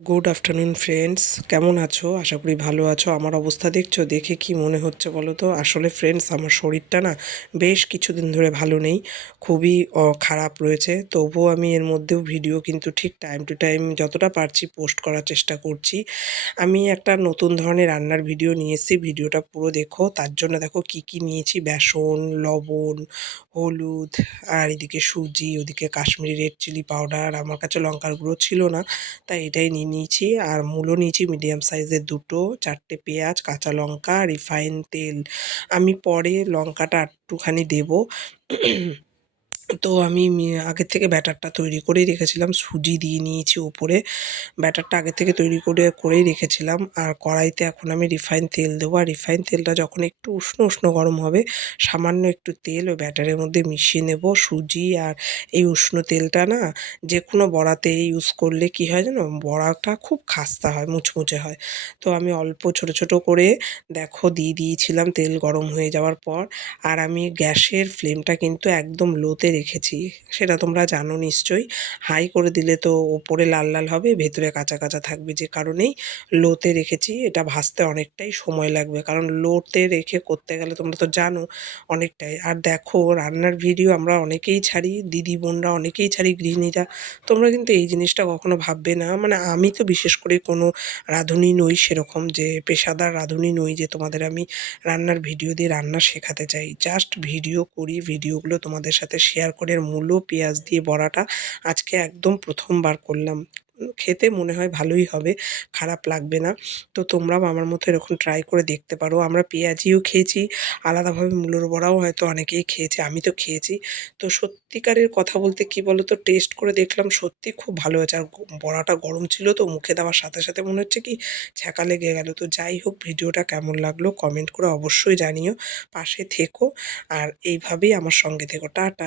Good afternoon friends কেমন আছো? আশা করি ভালো আছো। আমার অবস্থা দেখছ? দেখে কি মনে হচ্ছে বলো তো? আসলে ফ্রেন্ডস আমার শরীরটা না বেশ কিছুদিন ধরে ভালো নেই। খুবই খারাপ রয়েছে। তবুও আমি এর মধ্যেও ভিডিও কিন্তু ঠিক টাইম টু টাইম যতটা পারছি পোস্ট করার চেষ্টা করছি। আমি একটা নতুন ধরনের রান্নার ভিডিও নিয়ে এসেছি। ভিডিওটা পুরো দেখো। তার জন্য দেখো কি কি নিয়েছি? বেসন, লবণ, হলুদ, আর এদিকে সুজি, ওদিকে কাশ্মীরি রেড চিলি পাউডার আমার কাছে লঙ্কার গুঁড়ো ছিল না, তাই এটাই নিয়ে নিয়েছি আর মূলো নিয়েছি মিডিয়াম সাইজের দুটো, চারটে পেঁয়াজ, কাঁচা লঙ্কা, রিফাইন তেল। আমি পরে লঙ্কাটা একটুখানি দেবো। তো আমি আগের থেকে ব্যাটারটা তৈরি করেই রেখেছিলাম। সুজি দিয়ে নিয়েছি ওপরে। ব্যাটারটা আগে থেকে তৈরি করে, করেই রেখেছিলাম। আর কড়াইতে এখন আমি রিফাইন তেল দেবো। আর রিফাইন তেলটা যখন একটু উষ্ণ উষ্ণ গরম হবে, সামান্য একটু তেল ওই ব্যাটারের মধ্যে মিশিয়ে নেব। সুজি আর এই উষ্ণ তেলটা না যে কোনো বড়াতে ইউজ করলে কি হয় জানো? বড়াটা খুব খাস্তা হয়, মুচমুচে হয়। তো আমি অল্প ছোট ছোট করে দেখো দিয়ে দিয়েছিলাম তেল গরম হয়ে যাওয়ার পর। আর আমি গ্যাসের ফ্লেমটা কিন্তু একদম লোতে রেখেছি সেটা তোমরা জানো নিশ্চয়ই। হাই করে দিলে তো ওপরে লাল লাল হবে, ভেতরে কাঁচা কাঁচা থাকবে যে কারণেই লোতে রেখেছি। এটা ভাজতে অনেকটাই সময় লাগবে, কারণ লোতে রেখে করতে গেলে তোমরা তো জানো অনেকটাই। আর দেখো, রান্নার ভিডিও আমরা অনেকেই ছাড়ি, দিদি বোনরা অনেকেই ছাড়ি, গৃহিণীরা। তোমরা কিন্তু এই জিনিসটা কখনো ভাববে না। মানে আমি তো বিশেষ করে কোনো রাঁধুনি নই সেরকম যে পেশাদার রাঁধুনি নই যে তোমাদের আমি রান্নার ভিডিও দিয়ে রান্না শেখাতে চাই। জাস্ট ভিডিও করি, ভিডিওগুলো তোমাদের সাথে শেয়ার করে মূলো, পেঁয়াজ দিয়ে বড়াটা আজকে একদম প্রথমবার করলাম। খেতে মনে হয় ভালোই হবে, খারাপ লাগবে না। তো তোমরাও আমার মতো এরকম ট্রাই করে দেখতে পারো। আমরা পেঁয়াজিও খেয়েছি, আলাদাভাবে মূলোর বড়াও হয়তো অনেকেই খেয়েছে, আমি তো খেয়েছি। তো সত্যিকারের কথা বলতে কি বলো তো টেস্ট করে দেখলাম সত্যি খুব ভালো হয়েছে। আর বড়াটা গরম ছিল তো মুখে দেওয়ার সাথে সাথে মনে হচ্ছে কি ছ্যাঁকা লেগে গেল। তো যাই হোক, ভিডিওটা কেমন লাগল কমেন্ট করে অবশ্যই জানিও। পাশে থেকো, আর এইভাবেই আমার সঙ্গে থেকো। টাটা।